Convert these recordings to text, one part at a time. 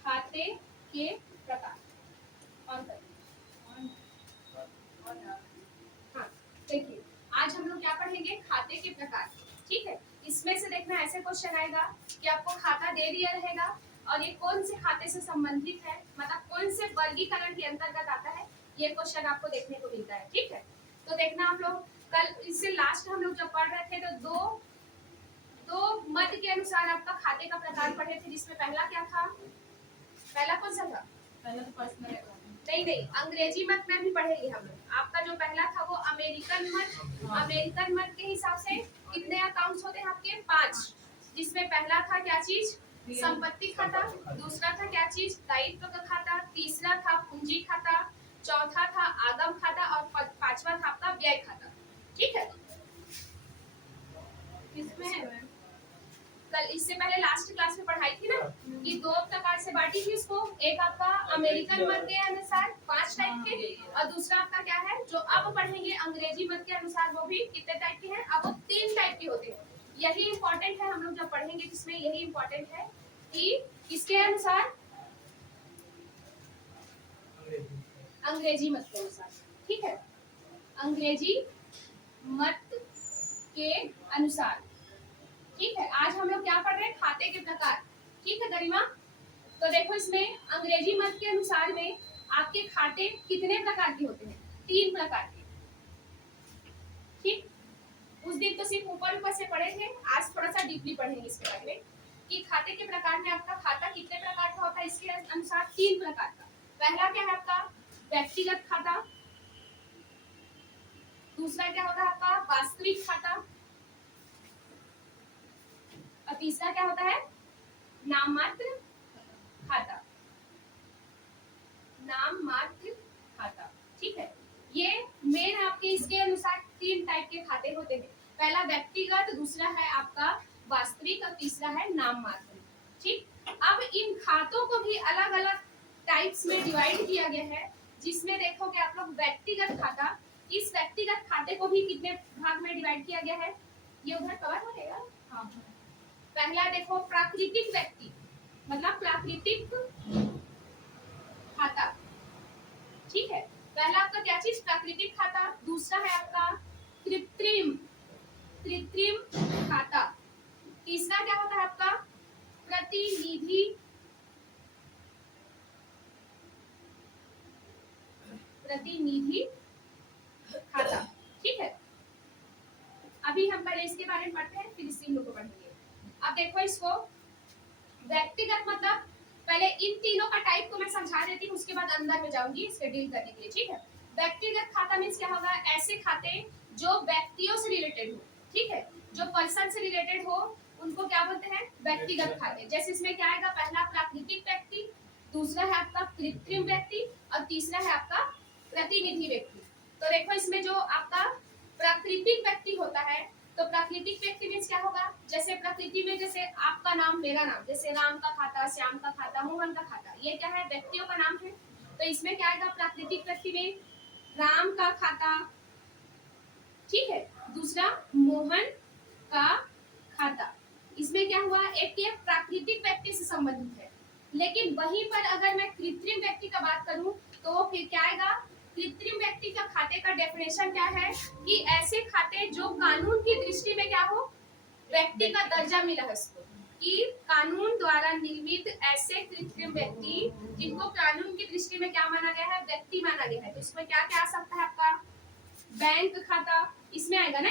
खाते के प्रकार। हाँ, देखिए आज हम लोग क्या पढ़ेंगे, खाते के प्रकार। ठीक है, इसमें से देखना ऐसे क्वेश्चन आएगा कि आपको खाता दे दिया रहेगा और ये कौन से खाते से संबंधित है, मतलब कौन से वर्गीकरण के अंतर्गत आता है, ये क्वेश्चन आपको देखने को मिलता है। ठीक है, तो देखना आप लोग कल इससे लास्ट हम लोग जब पढ़ रहे थे तो दो मत के अनुसार आपका खाते का प्रकार पढ़े थे, जिसमें पहला क्या था, पहला कौन सा था, पहला तो पर्सनल नहीं अंग्रेजी मत में भी पढ़ेंगे हम लोग। आपका जो पहला था वो अमेरिकन मत। अमेरिकन मत के हिसाब से कितने अकाउंट्स होते हैं आपके, 5, जिसमें पहला था क्या चीज, संपत्ति खाता, दूसरा था क्या चीज, दायित्व का खाता, तीसरा था पूंजी खाता, चौथा था आगम खाता और पांचवा था आपका व्यय खाता। ठीक है, किसमें कल इससे पहले लास्ट क्लास में पढ़ाई थी ना कि 2 प्रकार से बांटी थी उसको, एक आपका अमेरिकन मत के अनुसार 5 टाइप के और दूसरा आपका क्या है जो अब पढ़ेंगे अंग्रेजी मत के अनुसार, वो भी कितने टाइप के हैं, अब वो 3 टाइप के होते हैं। यही इंपॉर्टेंट है हम लोग जब पढ़ेंगे जिसमें यही इंपॉर्टेंट है कि किसके अनुसार, अंग्रेजी मत के अनुसार। ठीक है, अंग्रेजी मत के अनुसार। ठीक है, आज हम लोग क्या पढ़ रहे हैं, खाते के प्रकार। ठीक है गरिमा, तो देखो इसमें अंग्रेजी मत के अनुसार में आपके खाते कितने प्रकार के होते हैं, 3 प्रकार के। ठीक, उस दिन तो सिर्फ ऊपर ऊपर से पढ़े थे, आज थोड़ा सा डीपली पढ़ेंगे इसके बारे में कि खाते के प्रकार में आपका खाता कितने प्रकार का होता है। इसके अनुसार 3 प्रकार का। पहला क्या है आपका व्यक्तिगत खाता, दूसरा क्या होता है आपका वास्तविक खाता और तीसरा क्या होता है नाम मात्र खाता। नाम मात्र खाता। ठीक है, ये मेन आपके इसके अनुसार 3 टाइप के खाते होते हैं। पहला व्यक्तिगत, दूसरा है आपका वास्तविक और तीसरा है नाम मात्र। ठीक, अब इन खातों को भी अलग अलग टाइप्स में डिवाइड किया गया है, जिसमें देखोगे आप लोग व्यक्तिगत खाता, इस व्यक्तिगत खाते को भी कितने भाग में डिवाइड किया गया है, ये उधर कवर हो जाएगा। हाँ, पहला देखो प्राकृतिक व्यक्ति, मतलब प्राकृतिक खाता। ठीक है, पहला आपका क्या चीज प्राकृतिक खाता, दूसरा है आपका कृत्रिम कृत्रिम खाता, तीसरा क्या होता है आपका प्रतिनिधि प्रतिनिधि खाता। ठीक है, अभी हम पहले इसके बारे में पढ़ते हैं फिर इस तीनों को पढ़ेंगे। अब देखो इसको व्यक्तिगत मतलब पहले इन तीनों का टाइप को मैं समझा देती हूँ, उसके बाद अंदर में जाऊंगी इसके डील करने के लिए। ठीक है, व्यक्तिगत खाता मीन्स क्या होगा, ऐसे खाते जो व्यक्तियों से रिलेटेड हो। ठीक है, जो पर्सन से रिलेटेड हो उनको क्या बोलते हैं व्यक्तिगत खाते। जैसे इसमें क्या आएगा, पहला प्राकृतिक व्यक्ति, दूसरा है आपका कृत्रिम व्यक्ति और तीसरा है आपका प्रतिनिधि व्यक्ति। तो देखो इसमें जो आपका प्राकृतिक व्यक्ति होता है, तो प्राकृतिक व्यक्ति मीन्स क्या होगा, जैसे प्रकृति में जैसे आपका नाम मेरा नाम, जैसे राम का खाता, श्याम का खाता, मोहन का खाता, ये क्या है व्यक्तियों का नाम है। तो इसमें क्या आएगा प्राकृतिक व्यक्ति में राम का खाता। ठीक है, दूसरा मोहन का खाता, इसमें क्या हुआ एक ये प्राकृतिक व्यक्ति से संबंधित है। लेकिन वहीं पर अगर मैं कृत्रिम व्यक्ति का बात करूं तो फिर क्या आएगा, कृत्रिम व्यक्ति का खाते का डेफिनेशन क्या है कि ऐसे खाते जो कानून की दृष्टि में क्या हो, व्यक्ति का दर्जा मिला है उसको, कि कानून द्वारा निर्मित ऐसे कृत्रिम व्यक्ति जिनको कानून की दृष्टि में क्या माना गया है, व्यक्ति माना गया है। तो इसमें क्या क्या आ सकता है आपका बैंक खाता, इसमें आएगा ना,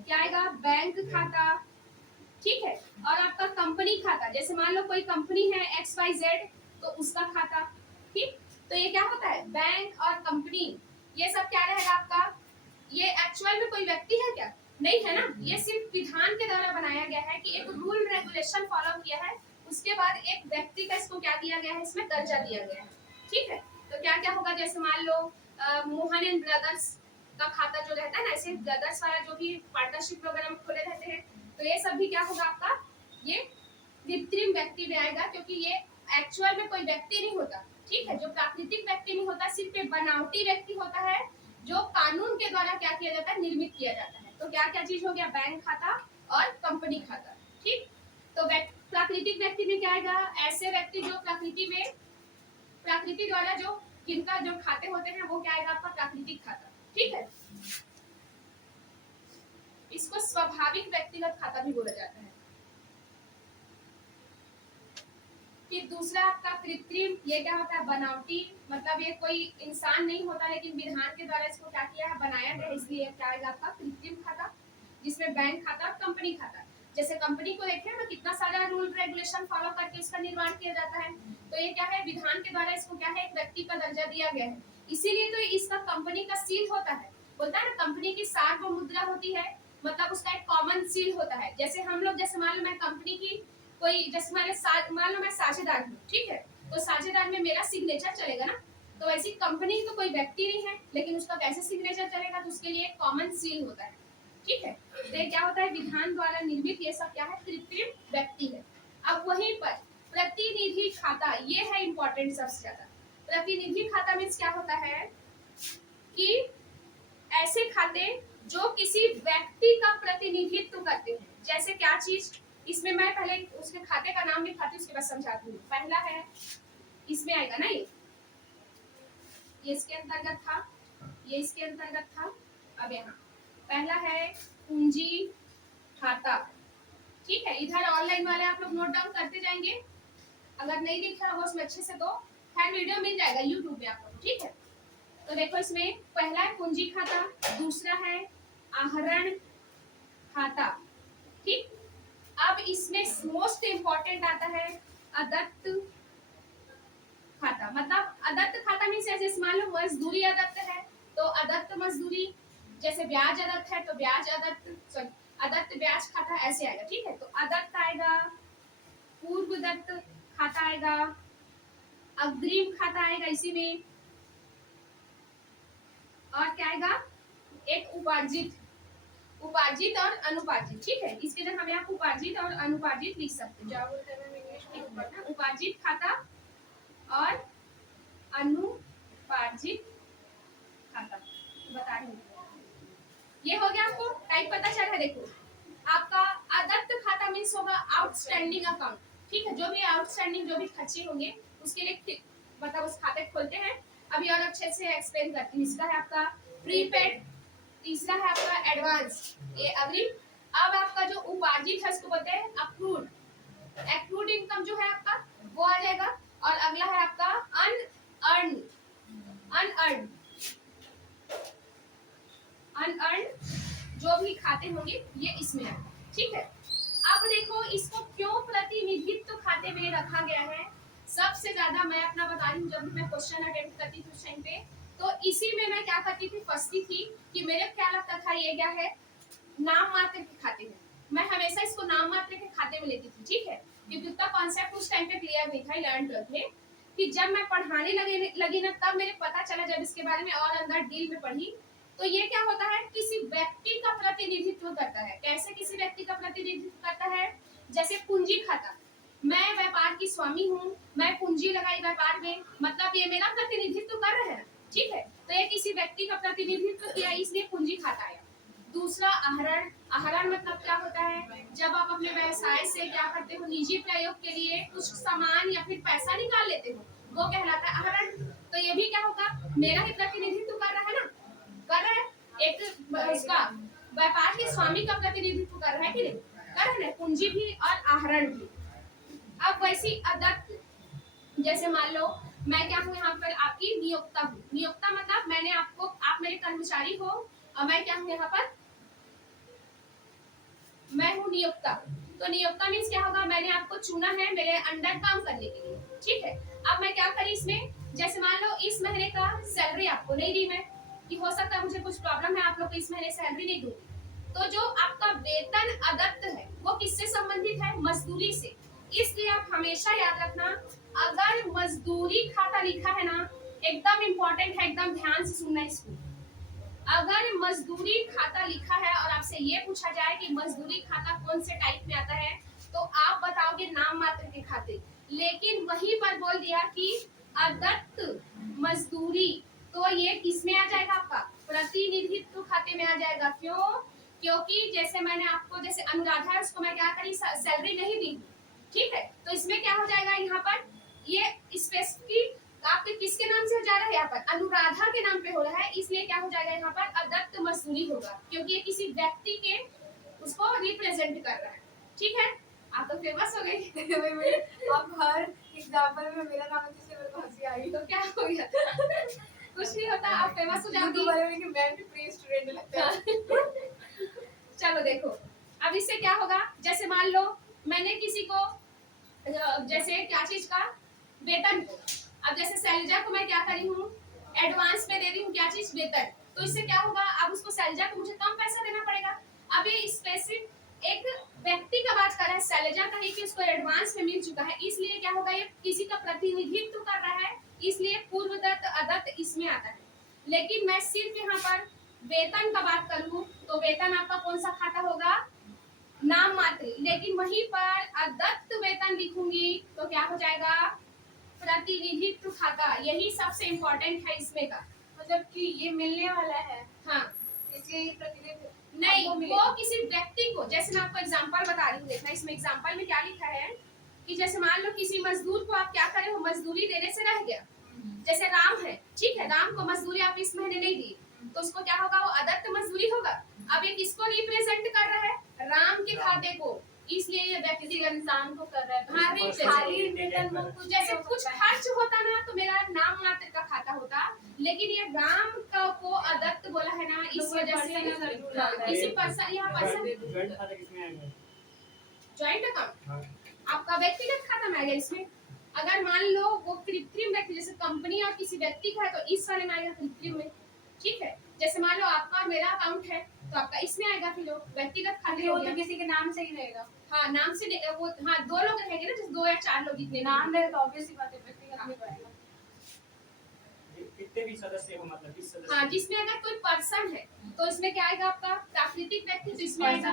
क्या आएगा बैंक खाता। ठीक है, और आपका कंपनी खाता, जैसे मान लो कोई कंपनी है XYZ तो उसका खाता। ठीक, तो ये क्या होता है बैंक और कंपनी, ये सब क्या रहेगा आपका, ये एक्चुअल में कोई व्यक्ति है क्या, नहीं है ना, ये सिर्फ विधान के द्वारा बनाया गया है कि एक रूल रेगुलेशन फॉलो किया है, उसके बाद एक व्यक्ति का इसको क्या दिया गया है, इसमें दर्जा दिया गया है। ठीक है, तो क्या क्या होगा, जैसे मान लो मोहन एंड ब्रदर्स का खाता जो रहता है ना, ऐसे ब्रदर्स वाला जो भी पार्टनरशिप वगैरह में खोले रहते हैं, तो ये सब भी क्या होगा आपका, ये कृत्रिम व्यक्ति में आएगा, क्योंकि ये एक्चुअल में कोई व्यक्ति नहीं होता। ठीक है, जो प्राकृतिक व्यक्ति नहीं होता, सिर्फ एक बनावटी व्यक्ति होता है जो कानून के द्वारा क्या किया जाता है, निर्मित किया जाता है। तो क्या क्या चीज हो गया, बैंक खाता और कंपनी खाता। ठीक, तो प्राकृतिक व्यक्ति में क्या आएगा, ऐसे व्यक्ति जो प्रकृति द्वारा जो जिनका जो खाते होते हैं वो क्या आएगा आपका प्राकृतिक खाता। ठीक है, इसको स्वाभाविक व्यक्तिगत खाता भी बोला जाता है। फिर दूसरा आपका कृत्रिम, ये क्या होता है बनावटी, मतलब ये कोई इंसान नहीं होता लेकिन विधान के द्वारा इसको क्या किया है बनाया गया, इसलिए क्या आएगा आपका कृत्रिम खाता, जिसमें बैंक खाता और कंपनी खाता। जैसे कंपनी को देखें ना कितना सारा रूल रेगुलेशन फॉलो करके इसका निर्माण किया जाता है, तो ये क्या है विधान के द्वारा इसको क्या है एक व्यक्ति का दर्जा दिया गया है, इसीलिए तो इसका कंपनी का सील होता है। बोलता है ना कंपनी की सार्वभौम मुद्रा होती है, मतलब उसका एक कॉमन सील होता है। जैसे हम लोग, जैसे मान लो मैं कंपनी की कोई, जैसे मान लो मैं साझेदार हूँ, ठीक है, तो साझेदार में मेरा सिग्नेचर चलेगा ना, तो वैसी कंपनी तो कोई व्यक्ति नहीं है लेकिन उसका कैसे सिग्नेचर चलेगा, तो उसके लिए एक कॉमन सील होता है। ठीक है, तो ये क्या होता है विधान द्वारा निर्मित, ये सब क्या है कृत्रिम व्यक्ति है। अब वहीं पर प्रतिनिधि खाता, ये है इंपॉर्टेंट सबसे ज्यादा। प्रतिनिधि खाता मीन्स क्या होता है कि ऐसे खाते जो किसी व्यक्ति का प्रतिनिधित्व करते हैं। जैसे क्या चीज, इसमें मैं पहले उसके खाते का नाम लिखाती हूँ उसके बाद समझाती हूँ। पहला है, इसमें आएगा ना ये इसके अंतर्गत था, ये इसके अंतर्गत था। अब यहाँ पहला है पूंजी खाता। ठीक है, इधर ऑनलाइन वाले आप लोग नोट डाउन करते जाएंगे, अगर नहीं लिखा होगा उसमें अच्छे से तो है वीडियो मिल जाएगा यूट्यूब पे आपको। ठीक है, तो देखो इसमें पहला है पूंजी खाता, दूसरा है आहरण खाता। ठीक, अब इसमें मोस्ट इंपॉर्टेंट आता है अदत्त खाता। मतलब अदत्त खाता मीन्स जैसे मान लो मजदूरी अदत्त है तो अदत्त मजदूरी, जैसे ब्याज अदत्त है तो ब्याज अदत्त, अदत्त ब्याज खाता ऐसे आएगा। ठीक है, तो अदत्त आएगा, पूर्व दत्त खाता आएगा, अग्रिम खाता आएगा इसी में, और क्या आएगा एक उपार्जित, उपार्जित और अनुपार्जित। ठीक है, इसके लिए हम यहाँ उपार्जित और अनुपार्जित लिख सकते हैं, क्या बोलते हैं इंग्लिश में उपार्जित खाता और अनुपार्जित खाता बता रही हूँ। ये हो गया, आपको टाइप पता चल रहा है। देखो आपका अदत्त खाता मीन्स होगा आउटस्टैंडिंग अकाउंट। ठीक है, जो भी आउटस्टैंडिंग जो भी खर्चे होंगे उसके लिए मतलब उस खाते खोलते हैं। अभी और अच्छे से एक्सप्लेन करती हूँ। इसका है आपका प्रीपेड, तीसरा है आपका एडवांस, ये अग्रिम। अब आपका जो उपार्जित है उसको बोलते हैं अक्रूड, एक्रूड इनकम जो है आपका वो आ जाएगा, और अगला है आपका अनअर्न, अनअर्न, अनअर्न जो भी खाते होंगे ये इसमें है। ठीक है, अब देखो इसको क्यों प्रतिनिधित्व खाते में रखा गया है। सबसे ज्यादा मैं अपना बता रही हूँ, जब मैं क्वेश्चन अटेम्प्ट करती थी उस टाइम पे, तो इसी में मैं क्या करती थी, फंसती थी कि मेरे क्या लगता था ये क्या है नाम मात्र के खाते में, मैं हमेशा इसको नाम मात्र के खाते में लेती थी। ठीक है, क्योंकि उतना कॉन्सेप्ट उस टाइम पे क्लियर नहीं था 11th में। फिर जब मैं पढ़ाने लगी ना तब मेरे पता चला, जब इसके बारे में और अंदर डील में पढ़ी, तो ये क्या होता है किसी व्यक्ति का प्रतिनिधित्व करता है। कैसे किसी व्यक्ति का प्रतिनिधित्व करता है, जैसे पूंजी खाता, मैं व्यापार की स्वामी हूँ, मैं पूंजी लगाई व्यापार में, मतलब ये मेरा प्रतिनिधित्व कर रहे हैं। ठीक है, तो ये किसी व्यक्ति का प्रतिनिधित्व किया इसलिए पूंजी खाता आया। दूसरा आहरण, आहरण मतलब क्या होता है, जब आप अपने व्यवसाय से क्या करते हो निजी प्रयोग के लिए कुछ सामान या फिर पैसा निकाल लेते हो, वो कहलाता है आहरण। तो ये भी क्या होगा मेरा ही प्रतिनिधित्व कर रहा है ना, कर रहा है एक उसका व्यापार के स्वामी का प्रतिनिधित्व कर रहा है कि नहीं, कर रहा है पूंजी भी और आहरण भी। अब वैसी अदत्त, जैसे मान लो मैं क्या हूँ यहाँ पर आपकी नियोक्ता हूँ, नियोक्ता मतलब मैंने आपको, आप मेरे कर्मचारी हो और मैं क्या हूँ यहाँ पर, मैं हूँ नियोक्ता। तो नियोक्ता मीन्स क्या होगा, मैंने आपको चुना है मेरे अंडर काम करने के लिए। ठीक है, अब मैं क्या करी इसमें, जैसे मान लो इस महीने का सैलरी आपको नहीं दी मैं, कि हो सकता है मुझे कुछ प्रॉब्लम है आप लोग को इस महीने सैलरी नहीं दूंगी, तो जो आपका वेतन अदत्त है वो किससे संबंधित है, मजदूरी से। इसलिए आप हमेशा याद रखना, अगर मजदूरी खाता लिखा है ना, एकदम इंपॉर्टेंट है, एकदम ध्यान से सुनना इसको। अगर मजदूरी खाता लिखा है और आपसे ये पूछा जाए कि मजदूरी खाता कौन से टाइप में आता है, तो आप बताओगे नाम मात्र के खाते, लेकिन वहीं पर बोल दिया कि अदत्त मजदूरी, तो ये किस में आ जाएगा आपका प्रतिनिधित्व खाते में आ जाएगा। क्यों, क्योंकि जैसे मैंने आपको जैसे अनुराधा है उसको मैं क्या करी सैलरी नहीं दी, ठीक है, तो इसमें क्या हो जाएगा यहाँ पर ये स्पेसिफिक आपके किसके नाम से जा रहा है, यहाँ पर अनुराधा के नाम पे हो रहा है, इसलिए क्या हो जाएगा यहाँ पर अदत्त मजदूरी होगा, क्योंकि ये किसी व्यक्ति के उसको रिप्रेजेंट कर रहा है, ठीक है। आप तो फेमस हो गए आप हर एग्जांपल में मेरा नाम जिससे मेरे को हंसी आई तो क्या हो गया कुछ नहीं होता, आप फेमस हो जाओगी। वाले कि मैं भी प्री स्टूडेंट लगता है चलो देखो अब इससे क्या होगा, जैसे मान लो मैंने किसी को जैसे क्या चीज का वेतन को, अब जैसे शैलजा को मैं क्या करी हूँ एडवांस में दे रही हूँ क्या चीज वेतन, तो इससे क्या होगा अब उसको शैलजा को मुझे कम पैसा देना पड़ेगा। अब ये स्पेसिफिक एक व्यक्ति का बात कर रहा है, शैलजा का ही कि उसको एडवांस में मिल चुका है, इसलिए क्या होगा ये किसी का प्रतिनिधित्व कर रहा है, इसलिए पूर्वदत्त अदत्त इसमें आता है। लेकिन मैं सिर्फ यहाँ पर वेतन का बात करूँ तो वेतन आपका कौन सा खाता होगा, नाम मात्र, लेकिन वहीं पर अदत्त वेतन लिखूंगी तो क्या हो जाएगा प्रतिनिधित्व खाता, यही सबसे इम्पोर्टेंट है इसमें का, मतलब कि ये मिलने वाला है, हाँ इसलिए ये प्रतिनिधित्व नहीं वो किसी व्यक्ति को, जैसे मैं आपको एग्जांपल बता रही हूँ, देखना इसमें एग्जांपल में क्या लिखा है कि जैसे मान लो किसी मजदूर को आप क्या करें, वो मजदूरी देने से रह गया, जैसे राम है, ठीक है, राम को मजदूरी आप इस महीने नहीं दी तो उसको क्या होगा, वो अदत्त मजदूरी होगा। अब ये किसको रिप्रेजेंट कर रहा है, राम के खाते को, इसलिए ये व्यक्तिगत इंसान को कर रहा है, जैसे कुछ खर्च होता ना तो मेरा नाम मात्र का खाता होता, लेकिन ये राम को अदत्त बोला है ना, इस वजह से किसी पर्सन यहाँ पर्सन ज्वाइंट अकाउंट आपका व्यक्तिगत खाता में आ गया इसमें। अगर मान लो वो कृत्रिम व्यक्ति जैसे कंपनी और किसी व्यक्ति का है तो इस वाले में आएगा कृत्रिम में, ठीक है। जैसे मान लो आपका और मेरा अकाउंट है तो आपका इसमें आएगा, फिर व्यक्तिगत खाते वो तो किसी के नाम से ही रहेगा, हाँ नाम से वो, हाँ दो लोग रहेंगे ना, जैसे 2 या 4 लोग जितने नाम रहे तो ऑब्वियस ही बात है व्यक्तिगत नहीं पाएगा, कितने भी सदस्य हो, मतलब 20 सदस्य, हाँ जिसमें अगर कोई पर्सन है तो इसमें क्या आएगा आपका प्राकृतिक व्यक्ति, तो इसमें आएगा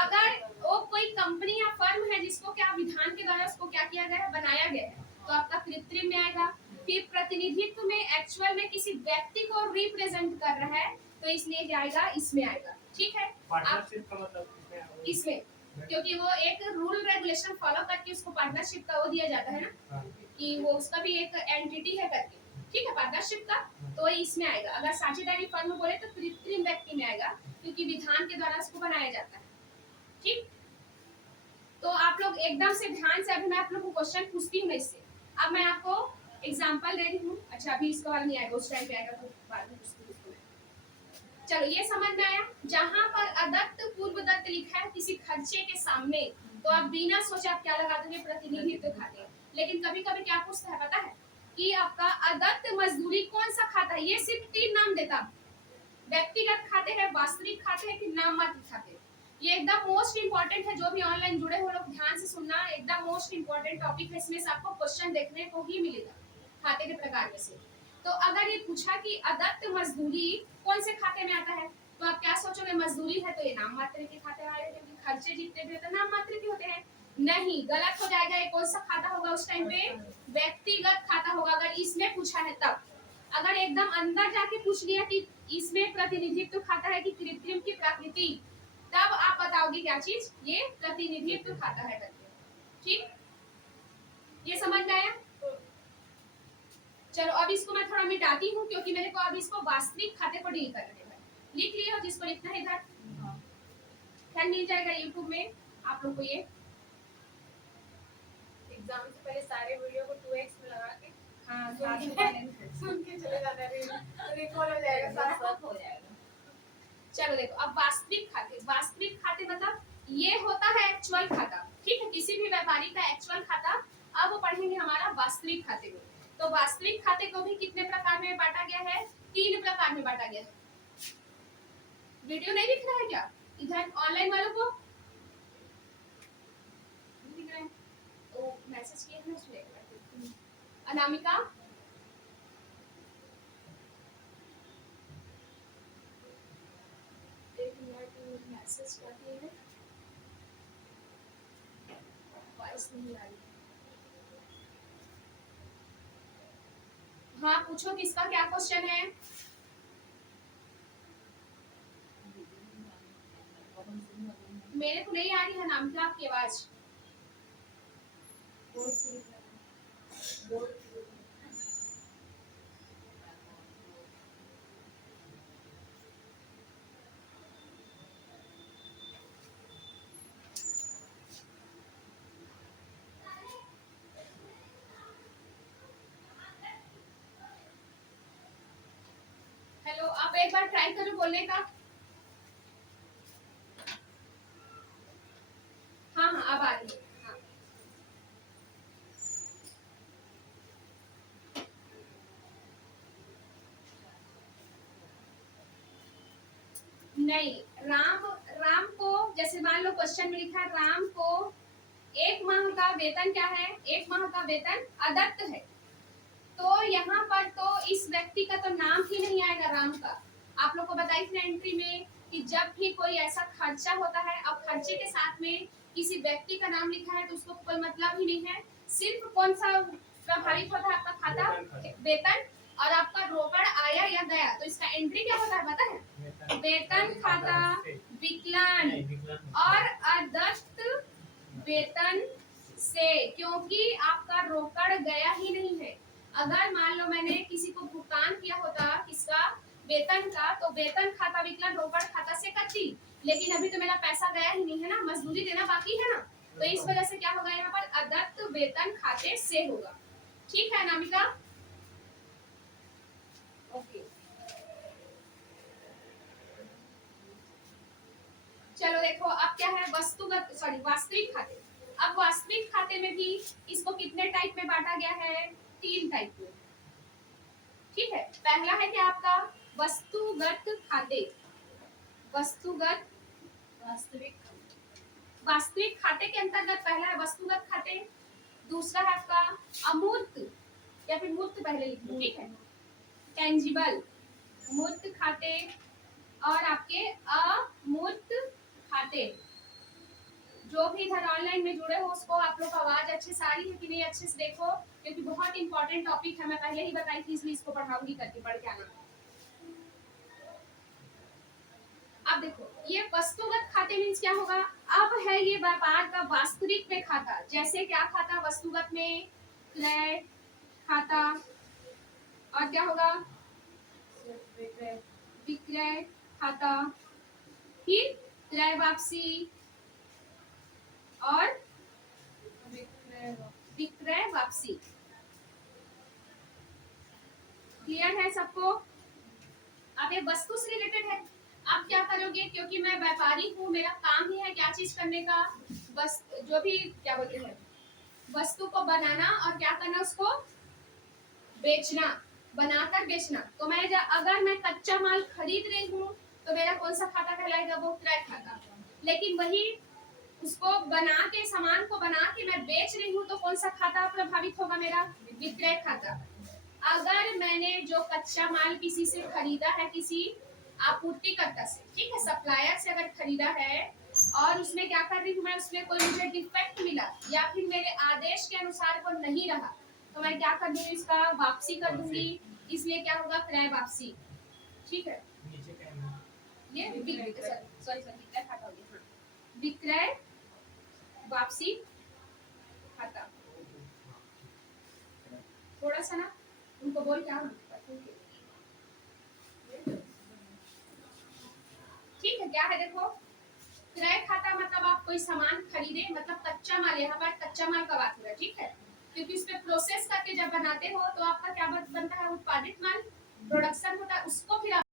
अगर वो कोई कंपनी या फर्म है जिसको क्या विधान के द्वारा उसको क्या किया गया है, बनाया गया है, तो आपका कृत्रिम में आएगा। फिर प्रतिनिधित्व में एक्चुअल में किसी व्यक्ति को रिप्रेजेंट कर रहा है तो इसलिए क्या आएगा, इसमें आएगा, ठीक है। पार्टनरशिप का मतलब इसमें क्योंकि वो एक रूल रेगुलेशन फॉलो करके उसको पार्टनरशिप का वो दिया जाता है ना कि वो उसका भी एक एंटिटी है करके, ठीक है, पार्टनरशिप का, तो इसमें आएगा। अगर साझेदारी फर्म बोले तो कृत्रिम व्यक्ति में आएगा क्योंकि विधान के द्वारा उसको बनाया जाता है, ठीक। तो आप लोग एकदम से ध्यान से, अभी मैं आप लोग को क्वेश्चन पूछती हूँ इससे, अब मैं आपको एग्जांपल दे रही हूँ। अच्छा अभी इसका वाला नहीं आएगा, उस टाइम पे आएगा तो बाद में पूछती हूँ। चलो ये समझ में आया, जहाँ पर अदत्त पूर्वदत्त लिखा है किसी खर्चे के सामने तो आप बिना सोचे आप क्या लगा दोगे, प्रतिनिधित्व खाते। लेकिन कभी कभी क्या पूछता है पता है कि आपका अदत्त मजदूरी कौन सा खाता है, ये सिर्फ 3 नाम देता, व्यक्तिगत खाते हैं, वास्तविक खाते हैं कि नाम मात्र खाते। ये एकदम मोस्ट इंपॉर्टेंट है, जो भी ऑनलाइन जुड़े हो लोग ध्यान से सुनना, एकदम मोस्ट इंपॉर्टेंट टॉपिक है, इसमें से आपको क्वेश्चन देखने को ही मिलेगा खाते के प्रकार में से। तो अगर ये पूछा कि अदत्त मजदूरी कौन से खाते में आता है तो आप क्या सोचोगे, मजदूरी है तो ये नाम मात्र के खाते में आएगा क्योंकि खर्चे जितने भी होते हैं नाम मात्र के होते हैं। नहीं, गलत हो जाएगा, ये कौन सा खाता होगा उस टाइम पे, व्यक्तिगत खाता होगा अगर इसमें पूछा है तब। अगर एकदम अंदर जाके पूछ लिया कि इसमें प्रतिनिधित्व खाता है कि कृत्रिम की प्रकृति, तब आप बताओगे क्या चीज, ये प्रतिनिधित्व खाता है करके, ठीक। ये समझ में आया। चलो अब इसको मैं थोड़ा मिटाती हूँ क्योंकि मेरे को अब इसको वास्तविक खाते को डील करने देना है। लिख लिया जिसको लिखना है इधर, क्या मिल जाएगा यूट्यूब में आप लोग को, ये एग्जाम से पहले सारे वीडियो को 2x में लगा के हाँ सुन के चले जाना है, रिकॉर्ड हो जाएगा, सारा हो जाएगा। चलो देखो अब वास्तविक खाते मतलब ये होता है एक्चुअल खाता, ठीक है, किसी भी व्यापारी का एक्चुअल खाता। अब वो पढ़ेंगे हमारा वास्तविक खाते को। तो वास्तविक खाते को भी कितने प्रकार में बांटा गया है, 3 प्रकार में बांटा गया है। वीडियो नहीं दिख रहा है क्या इधर ऑनलाइन वालों को, दिख रहा है तो मैसेज किया है उसमें। अनामिका मैसेज करती है, वॉइस नहीं आ रही। हाँ पूछो किसका क्या क्वेश्चन है। मेरे को नहीं आ रही है नाम की आपकी आवाज। हेलो, आप एक बार ट्राई करो बोलने का। हाँ हाँ, अब आ रही है। हाँ। नहीं, राम राम को जैसे मान लो क्वेश्चन में लिखा है राम को एक माह का वेतन क्या है, एक माह का वेतन अदत्त है, तो यहाँ पर तो इस व्यक्ति का तो नाम ही नहीं आएगा राम का। आप लोग को बताई थी एंट्री में कि जब भी कोई ऐसा खर्चा होता है, अब खर्चे के साथ में किसी व्यक्ति का नाम लिखा है तो उसको कोई मतलब ही नहीं है। सिर्फ कौन सा प्रभावित होता है आपका खाता, वेतन, और आपका रोकड़ आया या गया, तो इसका एंट्री क्या होता है पता है, वेतन खाता, विकलांग और अदत्त वेतन से, क्योंकि आपका रोकड़ गया ही नहीं है। अगर मान लो मैंने किसी को भुगतान किया होता किसका, वेतन का, तो वेतन खाता विकलन रोकड़ खाता से कटी, लेकिन अभी तो मेरा पैसा गया ही नहीं है ना, मजदूरी देना बाकी है ना, तो इस वजह से क्या होगा यहाँ पर अदत्त वेतन खाते से होगा। ठीक है नामिका? ओके, चलो देखो अब क्या है, वस्तुगत सॉरी वास्तविक खाते। अब वास्तविक खाते में भी इसको कितने टाइप में बांटा गया है, 3 टाइप में। ठीक है, पहला है क्या आपका वस्तुगत खाते, वस्तुगत वास्तविक खाते के अंतर्गत पहला है वस्तुगत खाते, दूसरा है आपका अमूर्त या फिर मूर्त, पहले लिख लो, ठीक है, टेंजिबल मूर्त खाते, और आपके अमूर्त खाते। जो भी इधर ऑनलाइन में जुड़े हो उसको आप लोग आवाज अच्छे से आ रही है कि नहीं, अच्छे से देखो, क्योंकि बहुत इंपॉर्टेंट टॉपिक है, मैं पहले ही बताई थी, इसलिए इसको पढ़ाऊंगी करके, पढ़ के आना। अब देखो ये वस्तुगत खाते मीन्स क्या होगा, अब है ये व्यापार का वास्तविक में खाता, जैसे क्या खाता वस्तुगत में, क्रय खाता, और क्या होगा विक्रय खाता, फिर क्रय वापसी और विक्रय वापसी। क्लियर है सबको? अब ये वस्तु से रिलेटेड है। आप क्या करोगे, क्योंकि मैं व्यापारी हूँ, मेरा काम ही है क्या चीज करने का, बस जो भी क्या बोलते हैं वस्तु को बनाना और क्या करना, उसको बेचना, बनाकर बेचना। तो मैं अगर मैं कच्चा माल खरीद रही हूँ तो मेरा कौन सा खाता कहलाएगा, वो क्रय खाता। लेकिन वही उसको बना के, सामान को बना के मैं बेच रही हूँ तो कौन सा खाता प्रभावित होगा, मेरा विक्रय खाता। अगर मैंने जो कच्चा माल किसी से खरीदा है, किसी आपूर्तिकर्ता से, ठीक है, सप्लायर से अगर खरीदा है, और उसमें क्या कर रही हूँ मैं, उसमें कोई मुझे डिफेक्ट मिला या फिर मेरे आदेश के अनुसार वो नहीं रहा, तो मैं क्या कर दूंगी, इसका वापसी कर दूंगी, इसलिए क्या होगा क्रय वापसी। ठीक है, ये विक्रय खाता हो गया, विक्रय वापसी खाता। थोड़ा सा ना उनको बोल क्या, ठीक है, क्या है देखो, क्रय खाता मतलब आप कोई सामान खरीदे, मतलब कच्चा माल, यहाँ पर कच्चा माल का बात हो रहा है, ठीक है, क्योंकि उस पे प्रोसेस करके जब बनाते हो तो आपका क्या बनता है, उत्पादित माल, प्रोडक्शन होता है, उसको फिर